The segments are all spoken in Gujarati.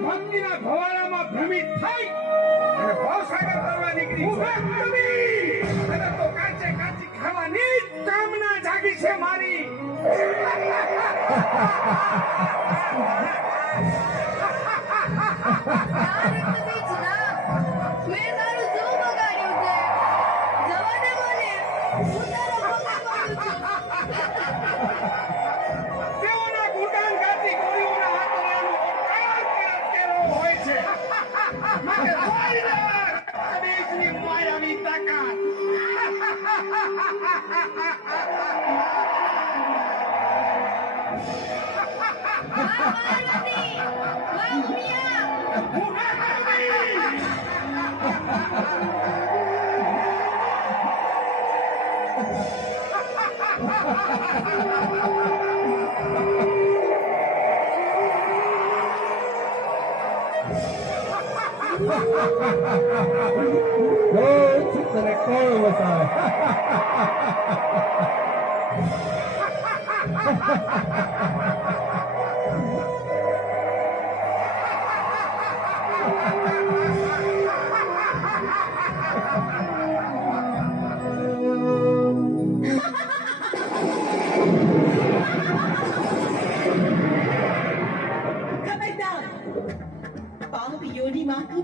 ભક્તિના ભવાડામાં ભ્રમિત થઈ અને ભવસાગર તરવા નીકળી અને તો કાચે કાચી ખાવાની કામના જાગી છે મારી. તેઓના ગુણગાન ગાતી ગોળીઓના હાથોડાનું કેળો હોય છે. કબીરની માયાવી તાકાત. તને કોણ બતાવે?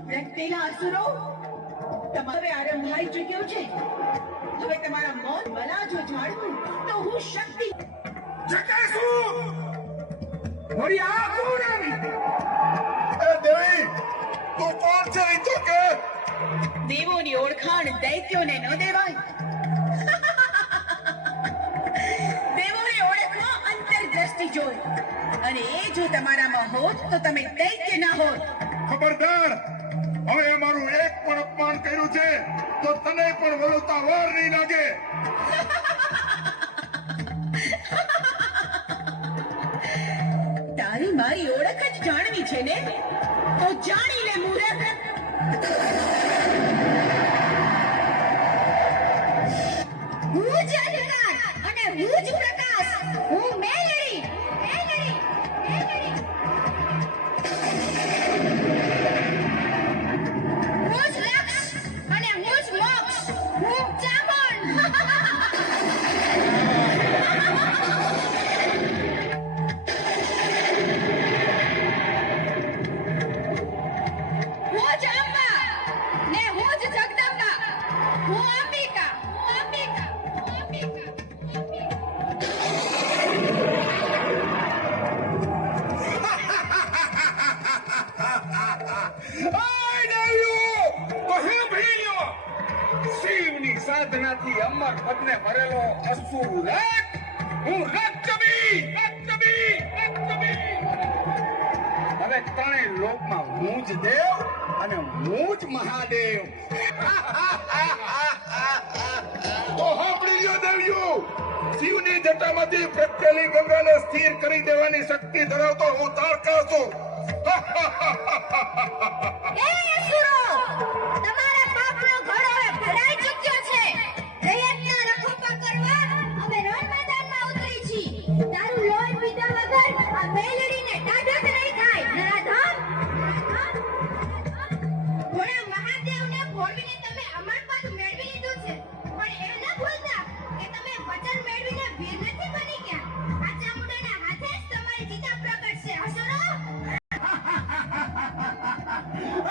પ્રગટેલા અસુરો તમારે આરંભ થઈ ચૂક્યો છે. હવે તમારા મૌન બલા જો જાળવું તો હું શક્તિ જટાસુર મારી આ કોણ આવી? એ દેવી તું કોણ છે? ઈ તો કે દેવોની ઓળખાણ દૈત્યોને ન દેવાય. દેવોને ઓળખો અંતરદ્રષ્ટિ જોઈ, અને એ જો તમારામાં હોત તો તમે દૈત્ય ના હોત. ખબરદાર, હવે અમારું એક પણ અપમાન કર્યું છે તો તને પણ વલોતા વાર નહીં લાગે. તારી મારી ઓળખ જ જાણવી છે ને, તો જાણી લે મૂરખ. હું જ અંધકાર અને હું જ પ્રકાશ. હું મેલડી. હું જ લક્ષ અને હું જ મોક્ષ. હું ચામુંડ. હું જ અંબા ને હું જ જગદંબા. હું અંબિકા. શિવની સાધનાથી અમર પદને ભરેલો અસુર રથ. હું રક્તબી. હવે ત્રણેય લોકમાં હું જ દેવ અને હું જ મહાદેવ. તો સાંભળી લ્યો દેવીઓ, શિવની જટામાંથી પ્રગટેલી ગંગાને સ્થિર કરી દેવાની શક્તિ ધરાવતો હું તારકાસુર. એ અસુરો, તમારા પાપનો ઘડો હવે ભરાઈ ચૂક્યો છે. દૈત્યના રખોપા કરવા અમે રણ મેદાનમાં ઉતરી છીએ. તારું લોહી પીધા વગર આ મેલડીને ટાઢક નહીં થાય. નરાધમ, ઘોડા મહાદેવને ભોળવીને તમે અમર પદ મેળવી લીધું છે, પણ એ ન ભૂલતા કે તમે વચન મેળવીને વીર નથી બની ગયા. આ ચામુંડાના હાથે જ તમારી ચિતા પ્રગટશે. અસુરો,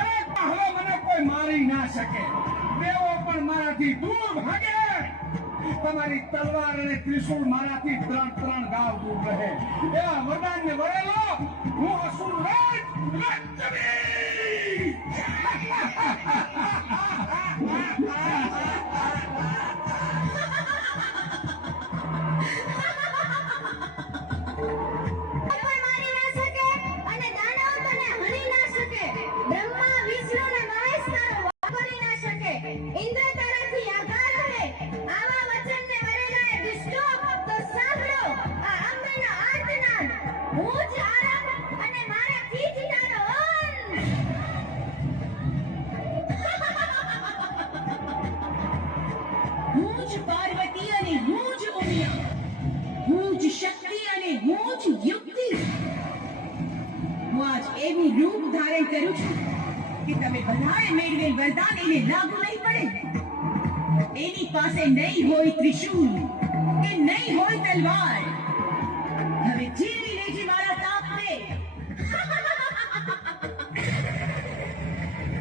અરે હવે મને કોઈ મારી ના શકે. દેવો પણ મારાથી દૂર ભાગે. તમારી તલવાર અને ત્રિશૂળ મારાથી 3 ગાવ દૂર રહે. એવા વરદાનને વરેલો હું અસુર રાજ રક્તબી. કોઈ મારી ના શકે અને દાનવ તને હણી ના શકે. બ્રહ્મા, વિષ્ણુ અને મહેશ તારો વધ કરી ના શકે. ઇન્દ્ર તારાથી આઘા રહે. આવા વચનને વરેલા એ દુષ્ટો તો સાંભળો આ અંબેનો આર્તનાદ. હું જ આરંભ અને મારાથી જ તારો અંત. હું જ પાર્વતી અને હું જ ઉમિયા. ખાતરી કરું છું કે તમે બધાએ મેળવેલ વરદાન એને લાગુ નહીં પડે. એની પાસે નહીં હોય ત્રિશૂલ કે નહીં હોય તલવાર. હવે જીવી લેજે મારા તાપને.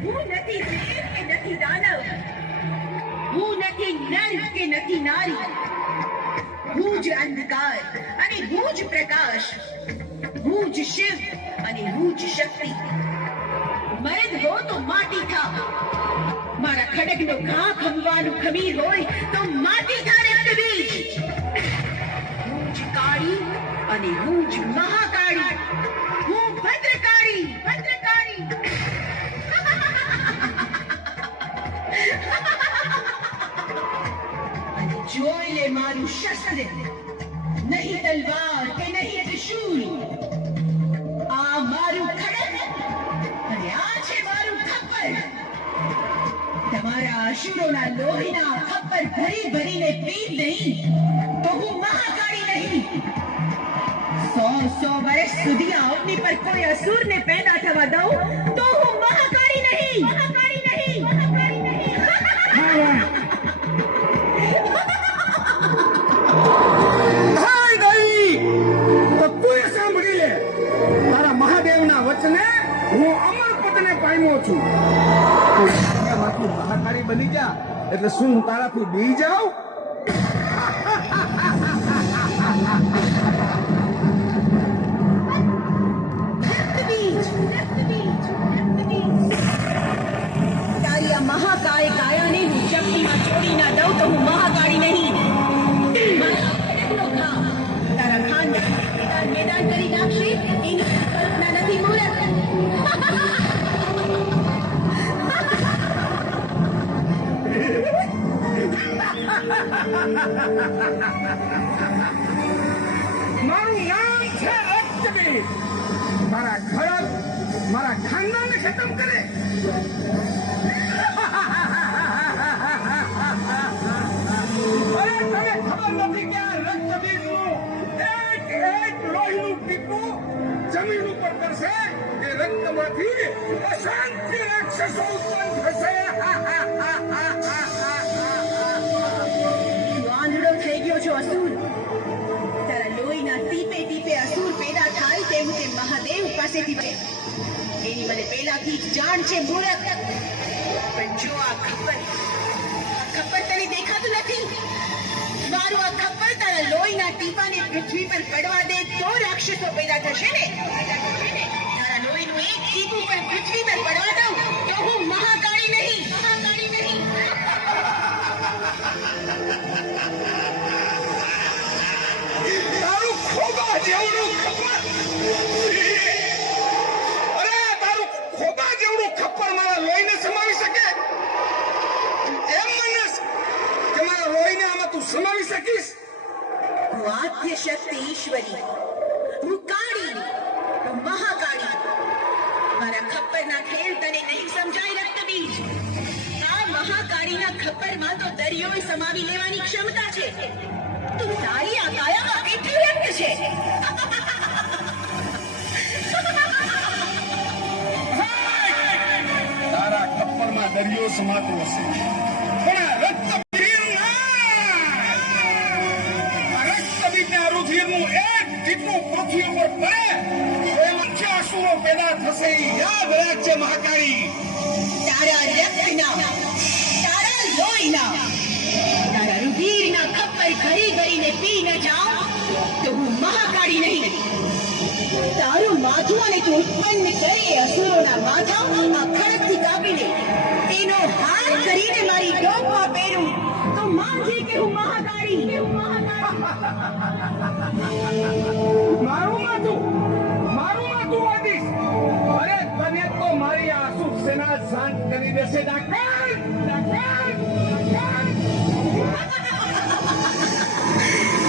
હું નથી દેવ કે નથી દાનવ. હું નથી નર કે નથી નારી. હું જ અંધકાર અને હું જ પ્રકાશ. હું જ શિવ અને હું જ શક્તિ. મર્દ હો તો માટી થા. મારા ખડગનો ઘા ખમવાનું ખમીર હોય તો માટી થા રક્તબીજ. હું જ કાળી અને હું જ મહાકાળી. હું ભદ્રકાળી ભદ્રકાળી. અને જોઈ લે મારું શસ્ત્ર. નહીં તલવાર કે નહીં ત્રિશૂલ. આ મારું ખડગ અને આ છે મારું ખપ્પર. તમારા અસુરોના લોહીના ખપ્પર ભરી ભરીને પી નહીં તો હું મહાકાળી નહીં. 100 વર્ષ સુધી આ અગ્નિ પર કોઈ અસુરને પેદા થવા દઉં તો હું મહાકાળી નહીં. મહાકાળી નહીં. મહાકાળી નહીં. હાય દઈ તો તું સાંભળી લે. તારા મહાદેવના વચને હું અમર પદને પામ્યો છું. માંથી મહાકાળી બની જા એટલે શું હું તારાથી બી જાઉં? તારી આ મહાકાય કાયાને હું શક્તિમાં છોડી ના દઉં તો હું મહાકાળી નહીં. મારા ખડગનો ઘા તારા ખાનદાન મેદાન કરી નાખશે એની કલ્પના નથી મૂરત. મારું નામ છે રક્તબીજ. તારા ખડક મારા ખાનદાનને ખતમ કરે. અરે તને ખબર નથી કે આ રક્તબીજનું એક લોહીનું ટીપું જમીન ઉપર પડશે કે રક્તમાંથી અશાંતિ રાક્ષસો ઉત્પન્ન થશે. તું આંધળો થઈ ગયો છો અસુર. તારા લોહીના ટીપે ટીપે અસુર પેદા થાય તેવું તે મહાદેવ પાસેથી બને. એની મને પહેલાથી જ જાણ છે મૂરખ. પણ જો આ ખપ્પર તને દેખાતું નથી. મારું આ ખપ્પર તારા લોહીના ટીપાને પૃથ્વી પર પડવા દે તો રાક્ષસો પેદા થશે ને. તારા લોહીનું એક ટીપું પણ પૃથ્વી પર પડવા દઉં તો હું મહાકાળી નહીં. મહાકાળી નહીં. તારું ખોબા જેવડું ખપ્પર. અરે તારું ખોબા જેવડું ખપ્પર મારા લોહીને સમાવી શકે એમ મને કે મારા લોહીને આમાં તું સમાવી શકીશ? હું આદ્ય શક્તિ ઈશ્વરી. હું કાળી. હું મહાકાળી. મારા ખપ્પરના ખેલ તને નહીં સમજાય રક્તબીજ. આ મહાકાળીના ખપ્પરમાં તો દરિયોએ સમાવી લેવાની ક્ષમતા છે. તું તારી આ કાયામાં કેટલું રક્ત છે. તારા ખપ્પરમાં દરિયો સમાતો હશે પણ આ રક્તબીજના રુધિરનું એક ટીપું પૃથ્વી ઉપર પડે એમાં જે અસુરો પેદા થશે એ યાદ રાખજે મહાકાળી. તારા રક્તના, તારા લોહીના, તારા રુધિરના ખપ્પર ભરી ભરીને પી ન જાઉં તો હું મહાકાળી નહીં. તારું માથું અને તું ઉત્પન્ન કરે અસુરોના માથા આ ખડકથી કાપીને એનો હાર કરીને મારી ડોકમાં પહેરું તો માનજે કે હું મહાકાળી. મારું માથું વાદીશ. અરે તને તો મારી આંસુ સેના શાંત કરી દેશે.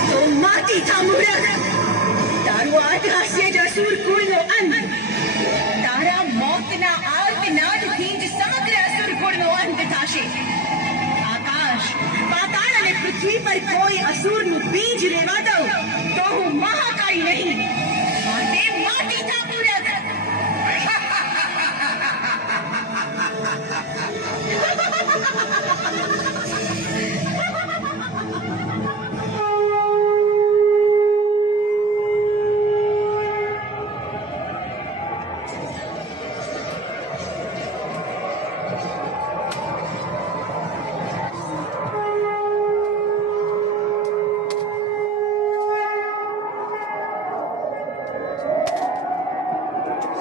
તો માટી થા મૂરખ. તારું આટહાસ્ય જ અસુર કુળનો અંત. તારા મોતના આર્તનાદથી જ સમગ્ર અસુર કુળનો અંત થશે. આકાશ, પાતાળ અને પૃથ્વી પર કોઈ અસુરનું બીજ રહેવા દઉં તો હું મહાકાળી નહીં. માટે માટી થા મૂરખ.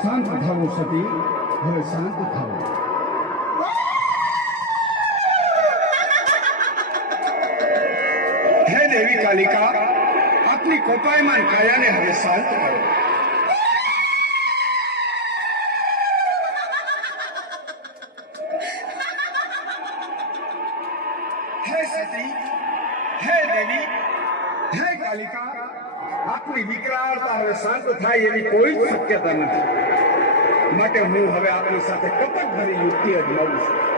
શાંત થવું સતી, હવે શાંત થવું. હે દેવી કાલિકા, આપની કોપાયમાન કાયાને હવે શાંત કરો. હે સતી, હે દેવી, હે કાલિકા, આપની વિકરાળતા હવે શાંત થાય એવી કોઈ જ શક્યતા નથી. માટે હું હવે આપની સાથે કપટ ભરી યુક્તિ અજમાવું છું.